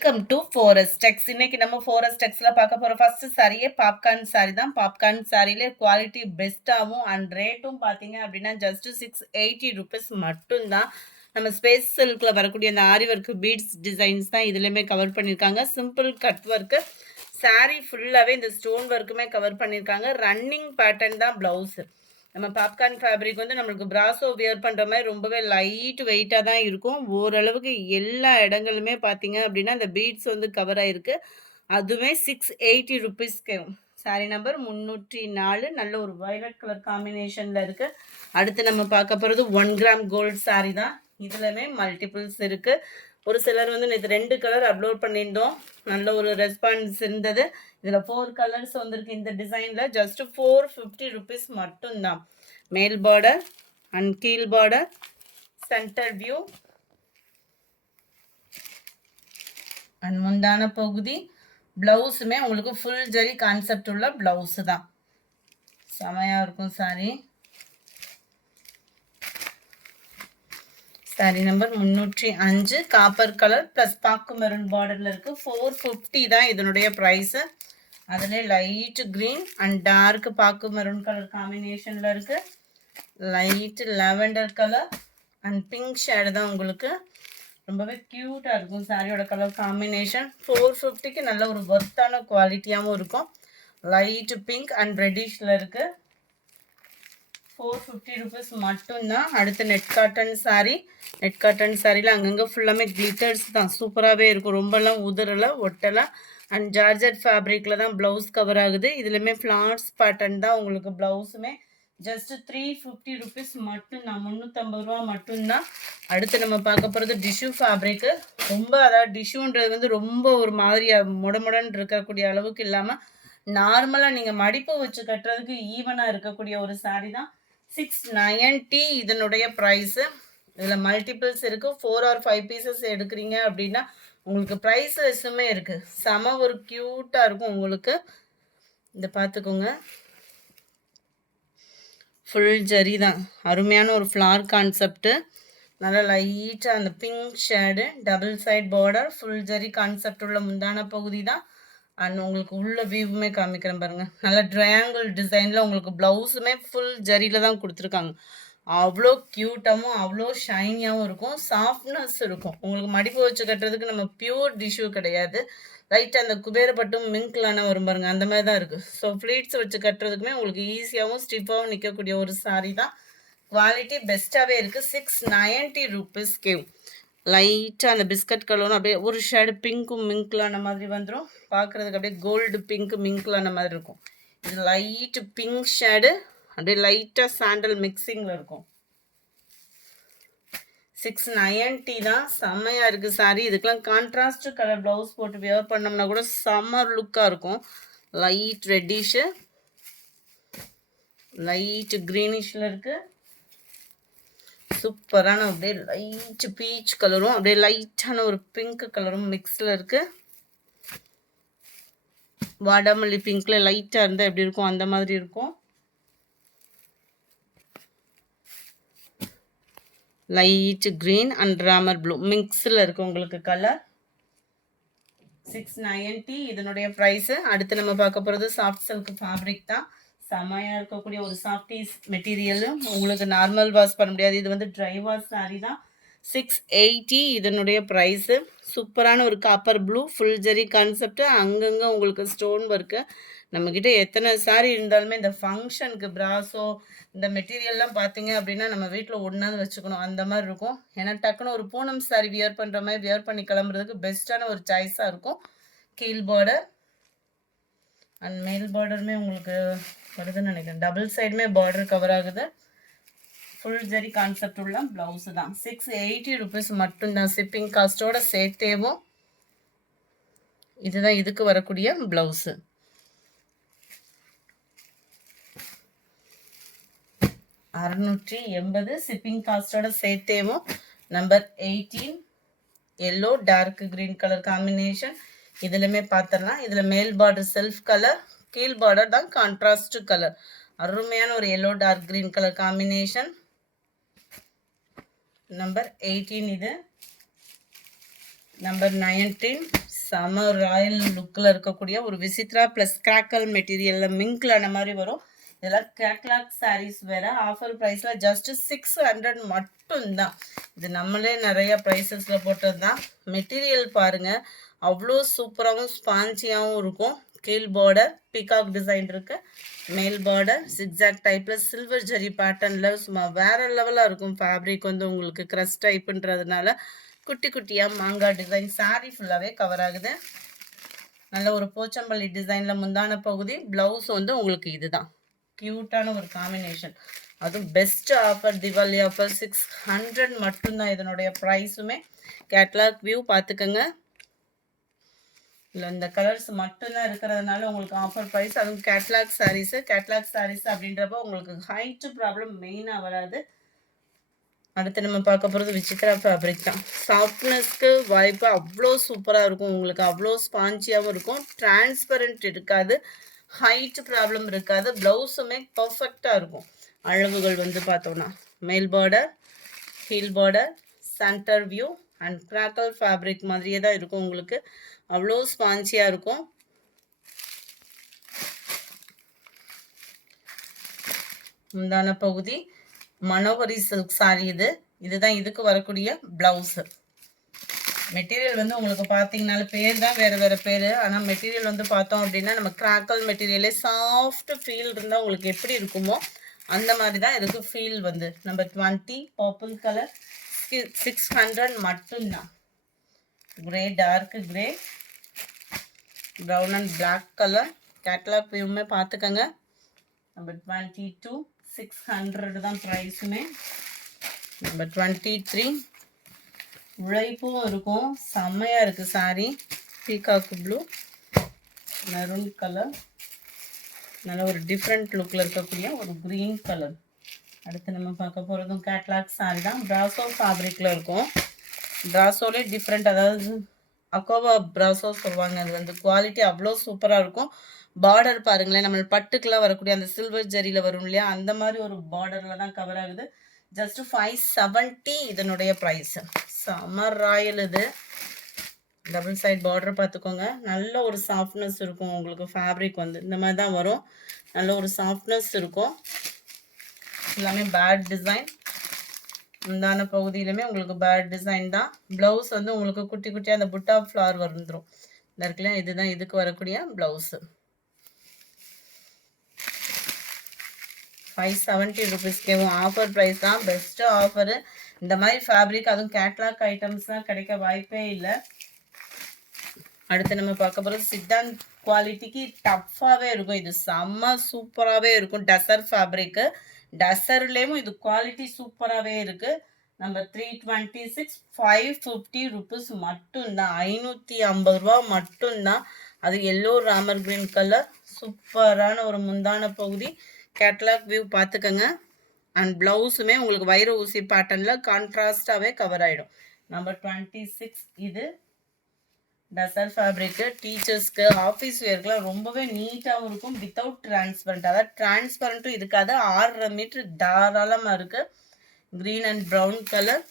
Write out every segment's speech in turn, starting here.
Welcome to forest டெக்ஸ். இன்னைக்கு நம்ம forest டெக்ஸ்ல பார்க்க போற ஃபர்ஸ்ட் சாரியே பாப்கார்ன் சாரி தான். பாப்கார்ன் சாரியில குவாலிட்டி பெஸ்ட்டாகவும் அண்ட் ரேட்டும் பார்த்தீங்க அப்படின்னா ஜஸ்ட் 680 ருபீஸ் மட்டும்தான். நம்ம ஸ்பேஸ் சில்க்ல வரக்கூடிய அந்த ஆரி ஒர்க் பீட்ஸ் டிசைன்ஸ் தான் இதுலையுமே கவர் பண்ணியிருக்காங்க. சிம்பிள் கட் ஒர்க்கு சாரி ஃபுல்லாகவே இந்த ஸ்டோன் ஒர்க்குமே கவர் பண்ணியிருக்காங்க. ரன்னிங் பேட்டர்ன் தான் ப்ளவுஸு. நம்ம பாப்கார்ன் ஃபேப்ரிக் வந்து நம்மளுக்கு பிராசோ வியர் பண்ணுற மாதிரி ரொம்பவே லைட் வெயிட்டாக தான் இருக்கும். ஓரளவுக்கு எல்லா இடங்களுமே பார்த்தீங்க அப்படின்னா இந்த பீட்ஸ் வந்து கவர் ஆகிருக்கு. அதுவே 680 ருபீஸ்க்கு. Sorry number 304. நல்ல ஒரு வயலட் கலர் காம்பினேஷனில் இருக்குது. அடுத்து நம்ம பார்க்க போகிறது 1 கிராம் கோல்டு சாரி தான். இதுலையுமே மல்டிபிள்ஸ் இருக்குது. ஒரு சிலர் வந்து நேற்று 2 கலர் அப்லோட் பண்ணியிருந்தோம். நல்ல ஒரு ரெஸ்பான்ஸ் இருந்தது. இதில் 4 கலர்ஸ் வந்திருக்கு இந்த டிசைனில். ஜஸ்ட் 450 ருபீஸ் மட்டும்தான். மேல் பார்டர் அண்ட் கீழ் பார்டர், சென்டர் வியூ அண்ட் முந்தான பகுதி. ப்ளவுஸுமே உங்களுக்கு ஃபுல் ஜரி கான்செப்ட் உள்ள ப்ளவுஸு தான். செமையாக இருக்கும் sorry. Sorry number 305. Copper colour plus பாக்கு மெரூன் பார்டரில் இருக்குது. 450 தான் இதனுடைய ப்ரைஸு. அதில் லைட் க்ரீன் அண்ட் டார்க் பாக்கு மெரூன் கலர் காம்பினேஷனில் இருக்குது. Light lavender colour and pink shade தான் உங்களுக்கு. ரொம்பவே க்யூட்டாக இருக்கும் சாரியோட கலர் காம்பினேஷன். 450க்கு நல்ல ஒரு ஒர்த்தான குவாலிட்டியாகவும் இருக்கும். லைட் பிங்க் அண்ட் ரெட்டிஷில் இருக்குது. 450 ருபீஸ் மட்டும்தான். அடுத்து net cotton sari. Net cotton சாரியில் அங்கங்கே ஃபுல்லாமே கிளிட்டர்ஸ் தான். சூப்பராகவே இருக்கும். ரொம்பலாம் உதிரலை ஒட்டலை. அண்ட் ஜார்ஜெட் ஃபேப்ரிக்கில் தான் ப்ளவுஸ் கவர் ஆகுது. இதுலேயுமே ஃப்ளார்ஸ் பேட்டர்ன் தான் உங்களுக்கு ப்ளவுஸுமே. ஜஸ்ட் 350 ருபீஸ் மட்டும்தான். 350 ரூபா மட்டும்தான். அடுத்து நம்ம பார்க்க போகிறது டிஷ்யூ ஃபேப்ரிக்கு. ரொம்ப அதாவது டிஷ்யூன்றது வந்து ரொம்ப ஒரு மாதிரியாக முடமுடன் இருக்கக்கூடிய அளவுக்கு இல்லாமல் நார்மலாக நீங்கள் மடிப்பு வச்சு கட்டுறதுக்கு ஈவனாக இருக்கக்கூடிய ஒரு சாரீ தான். 690 இதனுடைய ப்ரைஸு. இதில் மல்டிபிள்ஸ் இருக்குது. 4 or 5 பீசஸ் எடுக்கிறீங்க அப்படின்னா உங்களுக்கு ப்ரைஸ் லெஸ்ஸுமே இருக்குது. செம ஒரு க்யூட்டாக இருக்கும் உங்களுக்கு. இதை பார்த்துக்கோங்க. ஃபுல் ஜரி தான். அருமையான ஒரு ஃப்ளார் கான்செப்ட்டு. நல்லா லைட்டாக அந்த pink shade, double side border, full zari concept உள்ள முந்தான பகுதி தான். அண்ட் உங்களுக்கு உள்ள வியூவுமே காமிக்கிறேன் பாருங்கள். நல்ல ட்ரையாங்கிள் டிசைனில் உங்களுக்கு ப்ளவுஸுமே ஃபுல் ஜரியில் தான் கொடுத்துருக்காங்க. அவ்வளோ க்யூட்டாகவும் அவ்வளோ ஷைனியாகவும் இருக்கும். சாஃப்ட்னஸ் இருக்கும். உங்களுக்கு மடிப்பு வச்சு கட்டுறதுக்கு நம்ம பியூர் டிஷ்யூ கிடையாது. லைட்டாக அந்த குபேரப்பட்டும் மிங்க்லான வரும் பாருங்கள், அந்த மாதிரி தான் இருக்குது. ஸோ ஃப்ளீட்ஸ் வச்சு கட்டுறதுக்குமே உங்களுக்கு ஈஸியாகவும் ஸ்டிஃபாகவும் நிற்கக்கூடிய ஒரு சாரீ தான். குவாலிட்டி பெஸ்ட்டாகவே இருக்குது. 690 ருபீஸ் கேவ். லைட்டாக அந்த பிஸ்கட் கலரும் அப்படியே ஒரு ஷேடு பிங்க்கும் மிங்க்லான மாதிரி வந்துடும். பார்க்குறதுக்கு அப்படியே கோல்டு பிங்க் மிங்க்லான மாதிரி இருக்கும். இது லைட்டு பிங்க் ஷேடு அப்படியே லைட்டாக சாண்டல் மிக்சிங்கில் இருக்கும். 690 தான். செம்மையாக இருக்குது சாரி. இதுக்கெலாம் கான்ட்ராஸ்ட் கலர் ப்ளவுஸ் போட்டு வியர் பண்ணோம்னா கூட சம்மர் லுக்காக இருக்கும். லைட் ரெட்டிஷு, லைட் க்ரீனிஷில் இருக்குது. சூப்பரான அப்படியே லைட் பீச் கலரும் அப்படியே லைட்டான ஒரு பிங்க் கலரும் மிக்ஸில் இருக்குது. வாடாமல்லி பிங்க்கில் லைட்டாக இருந்தால் எப்படி இருக்கும் அந்த மாதிரி இருக்கும். Light green and Ramar blue மிக்ஸில் இருக்குது உங்களுக்கு கலர். 690 இதனுடைய ப்ரைஸு. அடுத்து நம்ம பார்க்க போகிறது சாஃப்ட் சில்க் ஃபேப்ரிக் தான். செமையாக இருக்கக்கூடிய ஒரு சாஃப்டீஸ் மெட்டீரியலும். உங்களுக்கு நார்மல் வாஷ் பண்ண முடியாது. இது வந்து ட்ரை வாஷ் சாரீ தான். 680 இதனுடைய ப்ரைஸு. சூப்பரான ஒரு காப்பர் ப்ளூ ஃபுல் ஜெரி கான்செப்ட். அங்கங்கே உங்களுக்கு ஸ்டோன் ஒர்க்கு. நம்மக்கிட்ட எத்தனை சாரீ இருந்தாலுமே இந்த ஃபங்க்ஷனுக்கு பிராஸோ இந்த மெட்டீரியல்லாம் பார்த்தீங்க அப்படின்னா நம்ம வீட்டில் ஒன்றாவது வச்சுக்கணும் அந்த மாதிரி இருக்கும். ஏன்னா டக்குன்னு ஒரு பூனம் சாரீ வியர் பண்ணுற மாதிரி வியர் பண்ணி கிளம்புறதுக்கு பெஸ்ட்டான ஒரு சாய்ஸாக இருக்கும். கீழ் பார்டர் அண்ட் மேல் பார்டருமே உங்களுக்கு வருதுன்னு நினைக்கிறேன். டபுள் சைடுமே பார்டர் கவர் ஆகுது. ஃபுல் ஜரி கான்செப்ட் உள்ள ப்ளவுஸு தான். 680 ருபீஸ் மட்டும்தான். ஷிப்பிங் காஸ்ட்டோட சேர்த்தேவும். இதுதான் இதுக்கு வரக்கூடிய ப்ளவுஸு. 680 ஷிப்பிங் காஸ்ட்டோட சேர்த்தேவும். Number 18 yellow dark green colour combination. இதுலையுமே பார்த்துடலாம். இதில் மேல் பார்டர் செல்ஃப் கலர், கீழ் பார்டர் தான் கான்ட்ராஸ்ட் கலர். அருமையான ஒரு yellow dark green colour combination. Number 18 இது. நம்பர் 19 செம ராயல் லுக்கில் இருக்கக்கூடிய ஒரு விசித்ரா ப்ளஸ் கிராக்கல் மெட்டீரியலில் மிங்க்ல அந்த மாதிரி வரும். இதெல்லாம் கேட்லாக் சாரீஸ் வேறு. ஆஃபர் ப்ரைஸில் ஜஸ்ட்டு 600 மட்டும்தான். இது நம்மளே நிறைய ப்ரைஸஸில் போட்டது தான். மெட்டீரியல் பாருங்கள், அவ்வளோ சூப்பராகவும் ஸ்பான்ச்சியாகவும் இருக்கும். கீழ் பார்டர் பீகாக் டிசைன் இருக்குது. மேல் பார்டர் சிக்ஸாக் டைப்பில் சில்வர் ஜெரி பேட்டர்னில் சும்மா வேறு லெவலாக இருக்கும். ஃபேப்ரிக் வந்து உங்களுக்கு க்ரஷ் டைப்புன்றதுனால குட்டி குட்டியாக மாங்காய் டிசைன் சாரீ ஃபுல்லாகவே கவர் ஆகுது. நல்ல ஒரு போச்சம்பள்ளி டிசைனில் முந்தான பகுதி. ப்ளவுஸ் வந்து உங்களுக்கு இதுதான். க்யூட்டான ஒரு காம்பினேஷன். அதுவும் பெஸ்ட் ஆஃபர், தீபாவளி ஆஃபர். 600 மட்டும்தான் இதனுடைய ப்ரைஸுமே. கேட்லாக் வியூ பார்த்துக்கோங்க. இல்லை இந்த கலர்ஸ் மட்டும்தான் இருக்கிறதுனால உங்களுக்கு ஆஃபர் ப்ரைஸ். அதுவும் கேட்லாக் சாரீஸு. கேட்லாக் சாரீஸ் அப்படின்றப்போ உங்களுக்கு ஹைட்டு ப்ராப்ளம் மெயினாக வராது. அடுத்து நம்ம பார்க்க போகிறது விசித்ரா ஃபேப்ரிக் தான். சாஃப்ட்னஸ்க்கு வாய்ப்பு அவ்வளோ சூப்பராக இருக்கும். உங்களுக்கு அவ்வளோ ஸ்பான்ச்சியாகவும் இருக்கும். டிரான்ஸ்பரண்ட் இருக்காது. ஹைட் ப்ராப்ளம் இருக்காது. ப்ளவுஸுமே பர்ஃபெக்டாக இருக்கும். அளவுகள் வந்து பார்த்தோன்னா மேல் border, heel border, centre view and crackle fabric மாதிரியே தான் இருக்கும். உங்களுக்கு அவ்வளோ ஸ்பான்ச்சியாக இருக்கும். முந்தான பகுதி மனோகரி சில்க் சாரி. இதுதான் இதுக்கு வரக்கூடிய ப்ளவுஸு. மெட்டீரியல் வந்து உங்களுக்கு பார்த்தீங்கனால பேர் தான் வேறு வேறு பேர். ஆனால் மெட்டீரியல் வந்து பார்த்தோம் அப்படின்னா நம்ம கிராக்கல் மெட்டீரியலே சாஃப்ட் ஃபீல் இருந்தால் உங்களுக்கு எப்படி இருக்குமோ அந்த மாதிரி தான் இதுக்கு ஃபீல் வந்து. நம்பர் 20 பர்பிள் கலர் 600 மட்டும்தான். Grey, dark grey, brown and black colour. Catalogue வியூமே பார்த்துக்கோங்க. நம்பர் 22 600 தான் ப்ரைஸுமே. நம்பர் 23 உழைப்பும் இருக்கும். செம்மையாக இருக்குது sari. Peacock blue, maroon colour, நல்ல ஒரு டிஃப்ரெண்ட் லுக்கில் இருக்கக்கூடிய ஒரு க்ரீன் கலர். அடுத்து நம்ம பார்க்க போகிறதும் கேட்லாக் சாரீ தான். ப்ராசோ ஃபேப்ரிக்கில் இருக்கும். ப்ராசோலே டிஃப்ரெண்ட், அதாவது அக்கோவா ப்ராசோ சொல்லுவாங்க. அது வந்து குவாலிட்டி அவ்வளோ சூப்பராக இருக்கும். பார்டர் பாருங்களேன், நம்ம பட்டுக்கெலாம் வரக்கூடிய அந்த சில்வர் ஜரியில் வரும் இல்லையா, அந்த மாதிரி ஒரு பார்டரில் தான் கவர் ஆகுது. ஜஸ்ட் 570 இதனுடைய ப்ரைஸ். Summer Royal. இது டபுள் சைட் பார்டர் பார்த்துக்கோங்க. நல்ல ஒரு சாஃப்ட்னஸ் இருக்கும். உங்களுக்கு ஃபேப்ரிக் வந்து இந்த மாதிரி தான் வரும். நல்ல ஒரு சாஃப்ட்னஸ் இருக்கும். எல்லாமே பேட் டிசைன். முந்தான பகுதியிலுமே உங்களுக்கு பேட் டிசைன் தான். ப்ளவுஸ் வந்து உங்களுக்கு குட்டி குட்டியாக அந்த புட்டா ஃப்ளவர் வந்துடும். இந்த இருக்குல்ல, இதுதான் இதுக்கு வரக்கூடிய ப்ளவுஸு. 570 ருபீஸ்க்கேவும் ஆஃபர் ப்ரைஸ் தான். Best offer. இந்த மாதிரி ஃபேப்ரிக் அதுவும் கேட்லாக் ஐட்டம்ஸ்லாம் கிடைக்க வாய்ப்பே இல்லை. அடுத்து நம்ம பார்க்க போகிறது சித்தாந்த் குவாலிட்டிக்கு டஃப்பாகவே இருக்கும். இது செம்ம சூப்பராகவே இருக்கும். டசர் ஃபேப்ரிக்கு. டசர்லேயும் இது குவாலிட்டி சூப்பராகவே இருக்குது. நம்பர் 326 550 ருபீஸ் மட்டும்தான். 550 ரூபா மட்டும்தான். அது எல்லோ ராமர் கிரீன் கலர். சூப்பரான ஒரு முந்தான பகுதி. கேட்லாக் வியூ பார்த்துக்கோங்க. அண்ட் ப்ளவுஸுமே உங்களுக்கு வைர ஊசி பேட்டர்னில் கான்ட்ராஸ்டாகவே கவர் ஆகிடும். நம்பர் 26 இது டசர் ஃபேப்ரிக்கு. டீச்சர்ஸ்க்கு, ஆஃபீஸ் வேர்க்கெலாம் ரொம்பவே நீட்டாகவும் இருக்கும். வித்தவுட் டிரான்ஸ்பரண்ட், அதாவது டிரான்ஸ்பரண்ட்டும் இருக்காது. 6.5 மீட்டர் தாராளமாக இருக்குது. Green and brown colour.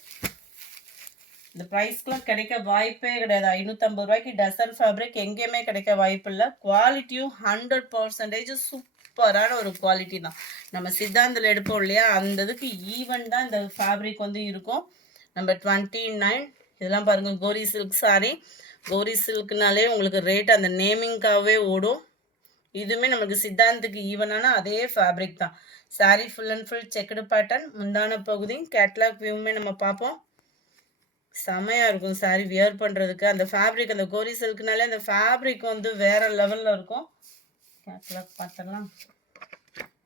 இந்த ப்ரைஸ்க்கெலாம் கிடைக்க வாய்ப்பே கிடையாது. 550 ரூபாய்க்கு டசர் ஃபேப்ரிக் எங்கேயுமே கிடைக்க வாய்ப்பு இல்லை. குவாலிட்டியும் 100% சூப்பரான ஒரு குவாலிட்டி தான். நம்ம சித்தாந்தில் எடுப்போம் இல்லையா, அந்த இதுக்கு ஈவன் தான் இந்த ஃபேப்ரிக் வந்து இருக்கும். நம்பர் 29 இதெல்லாம் பாருங்கள். கோரி சில்க் சாரீ. கோரி சில்க்னாலே உங்களுக்கு ரேட் அந்த நேமிங்காகவே ஓடும். இதுவுமே நமக்கு சித்தாந்துக்கு ஈவனான அதே ஃபேப்ரிக் தான். Sari full and full checked pattern. முந்தான பகுதி. கேட்லாக் வியூமே நம்ம பார்ப்போம். செமையாக இருக்கும் சாரீ வியர் பண்ணுறதுக்கு. அந்த ஃபேப்ரிக், அந்த கோரி சில்க்னாலே அந்த ஃபேப்ரிக் வந்து வேறு லெவலில் இருக்கும். கேட்லாக் பார்த்துடலாம்.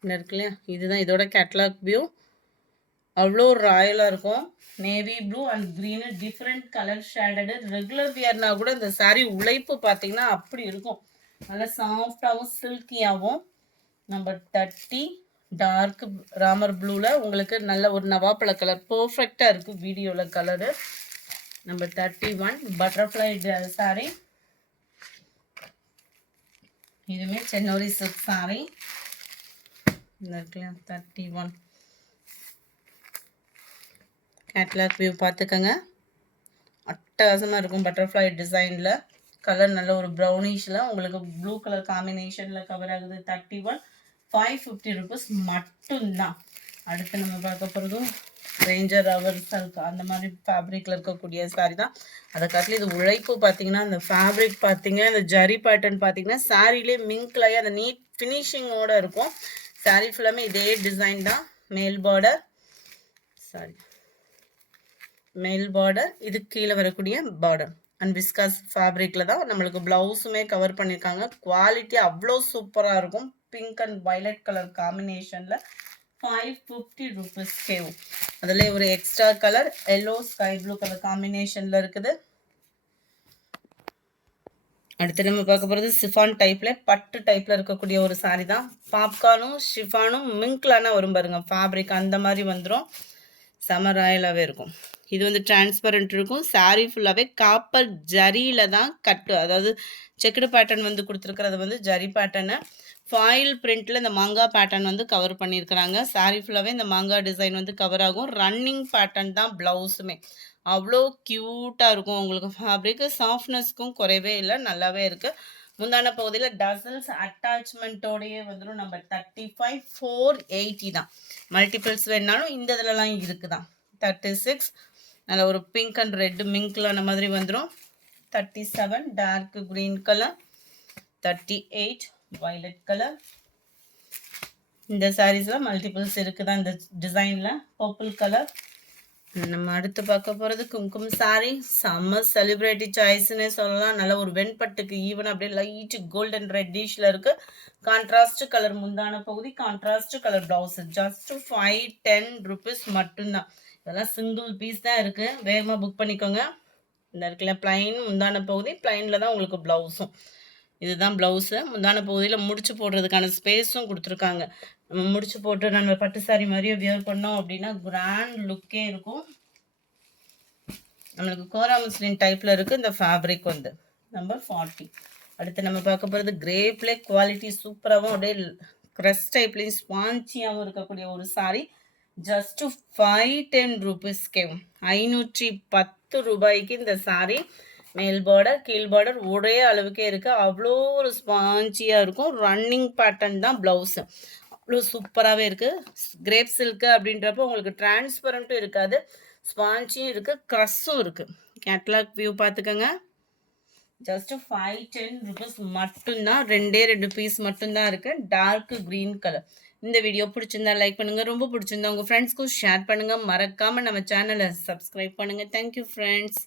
என்ன இருக்கு இல்லையா, இதுதான் இதோட கேட்லாக் வியூ. அவ்வளோ ராயலாக இருக்கும். Navy blue and green different colour shaded. Regular வியர்னா கூட இந்த சாரீ உழைப்பு பார்த்தீங்கன்னா அப்படி இருக்கும். நல்லா சாஃப்டாகவும் சில்கியாகவும். நம்பர் 30 டார்க் ராமர் ப்ளூவில் உங்களுக்கு நல்ல ஒரு நவாப்பழ கலர் பர்ஃபெக்டாக இருக்குது வீடியோவில் கலரு. Number 31 butterfly sari. இதுவுமே சென்னோரி சில்க் சாரீ. இந்த இருக்குல்லையா 31. கேட்லாக் வியூ பார்த்துக்கோங்க. அட்டகாசமாக இருக்கும் பட்டர்ஃப்ளை டிசைனில். கலர் நல்ல ஒரு ப்ரௌனிஷ்ல உங்களுக்கு ப்ளூ கலர் காம்பினேஷன்ல கவர் ஆகுது. 31 550 rupees மட்டும்தான். அடுத்து நம்ம பார்க்க போகிறதும் ரேஞ்சர் அவர்சல்க் அந்த மாதிரி ஃபேப்ரிக்ல இருக்கக்கூடிய சாரி தான். அதை காட்டிலும் இது உழைப்பு பார்த்தீங்கன்னா அந்த ஃபேப்ரிக் பார்த்தீங்க அந்த ஜரி பேட்டர்ன் பார்த்தீங்கன்னா சாரிலே மிங்க்லாகி அந்த நீட் ஃபினிஷிங்கோட இருக்கும். சாரி ஃபுல்லாமே இதே டிசைன் தான். மேல் பார்டர் சாரி மேல் பார்டர் இது கீழே வரக்கூடிய பார்டர் அண்ட் விஸ்காஸ் ஃபேப்ரிக்ல தான் நம்மளுக்கு பிளவுஸுமே கவர் பண்ணியிருக்காங்க. குவாலிட்டி அவ்வளோ சூப்பராக இருக்கும். பிங்க் அண்ட் வயலட் கலர் காம்பினேஷன்ல 550 rupees கேவ். அதில் ஒரு extra colour yellow sky blue colour காம்பினேஷன்ல இருக்குது. அடுத்து நம்ம பார்க்க போகிறது சிஃபான் டைப்ல பட்டு டைப்ல இருக்கக்கூடிய ஒரு சாரி தான். பாப்கார்னும் ஷிஃபானும் மிங்க்லான வரும் பாருங்க ஃபேப்ரிக் அந்த மாதிரி வந்துடும். செம ராயலாகவே இருக்கும். இது வந்து டிரான்ஸ்பரண்ட் இருக்கும். சாரீ ஃபுல்லாகவே காப்பர் ஜரியில தான் கட்டு, அதாவது செக்குடு பேட்டர்ன் வந்து கொடுத்துருக்கிறது வந்து ஜரி பேட்டர்னு. ஃபாயில் பிரிண்ட்ல இந்த மாங்கா பேட்டர்ன் வந்து கவர் பண்ணியிருக்கிறாங்க. சாரீ ஃபுல்லாகவே இந்த மாங்கா டிசைன் வந்து கவர் ஆகும். ரன்னிங் பேட்டர்ன் தான் ப்ளவுஸுமே. அவ்வளோ க்யூட்டாக இருக்கும். உங்களுக்கு ஃபேப்ரிக்கு சாஃப்ட்னஸ்க்கும் குறைவே இல்லை, நல்லாவே இருக்குது. முந்தான பகுதியில் டசல்ஸ் அட்டாச்மெண்ட்டோடையே வந்துடும். நம்பர் 35 480 தான். மல்டிபிள்ஸ் வேணாலும் இந்த இதிலலாம் இருக்குதான். 36 நல்ல ஒரு பிங்க் அண்ட் ரெட் மிங்க்லான மாதிரி வந்துடும். 37 dark green colour. 38 violet colour. இந்த சாரீஸில் மல்டிபிள்ஸ் இருக்குதான் இந்த டிசைனில். Purple colour. நம்ம அடுத்து பார்க்க போகிறது குங்கும சாரி. செம்ம செலிப்ரிட்டி சாய்ஸ்னே சொல்லலாம். நல்ல ஒரு வெண்பட்டுக்கு ஈவன் அப்படியே லைட் கோல்டன் ரெட்டிஷில் இருக்குது. கான்ட்ராஸ்ட் கலர் முந்தான பகுதி, contrast colour blouse. Just 510 rupees மட்டும்தான். இதெல்லாம் சிங்கிள் பீஸ் தான் இருக்குது. வேகமாக புக் பண்ணிக்கோங்க. இந்த இருக்குல்ல பிளைன் முந்தான பகுதி, பிளைனில் தான் உங்களுக்கு ப்ளவுஸும். இதுதான் ப்ளவுஸு. முந்தான பகுதியில் முடிச்சு போடுறதுக்கான ஸ்பேஸும் கொடுத்துருக்காங்க. நம்ம முடிச்சு போட்டு நம்ம பட்டு சாரி மாதிரியே வியர் பண்ணோம் அப்படின்னா கிராண்ட் லுக்கே இருக்கும். நம்மளுக்கு கோரா முஸ்லின் டைப்பில் இருக்குது இந்த ஃபேப்ரிக் வந்து. நம்பர் 40. அடுத்து நம்ம பார்க்க போகிறது கிரேப்லே குவாலிட்டி சூப்பராகவும் அப்படியே க்ரஸ் டைப்லேயும் ஸ்பான்ச்சியாகவும் இருக்கக்கூடிய ஒரு சாரி. ஜஸ்ட்டு 510 rupeesக்கே 510 ரூபாய்க்கு இந்த சாரி. மேல் பார்டர் கீழ் பார்டர் ஒரே அளவுக்கே இருக்குது. அவ்வளோ ஒரு ஸ்பான்ச்சியாக இருக்கும். ரன்னிங் பேட்டர்ன் தான் ப்ளவுஸு. அவ்வளோ சூப்பராகவே இருக்குது. கிரேப் சில்க்கு அப்படின்றப்போ உங்களுக்கு டிரான்ஸ்பரண்ட்டும் இருக்காது, ஸ்பான்ச்சியும் இருக்குது, க்ரஸ்ஸும் இருக்குது. கேட்லாக் வியூ பார்த்துக்கோங்க. ஜஸ்ட்டு 510 rupees மட்டும்தான். 2 பீஸ் மட்டும்தான் இருக்குது. Dark green colour. இந்த வீடியோ பிடிச்சிருந்தா லைக் பண்ணுங்கள். ரொம்ப பிடிச்சிருந்தா உங்கள் ஃப்ரெண்ட்ஸ்க்கும் ஷேர் பண்ணுங்கள். மறக்காமல் நம்ம சேனலை சப்ஸ்கிரைப் பண்ணுங்கள். Thank you friends.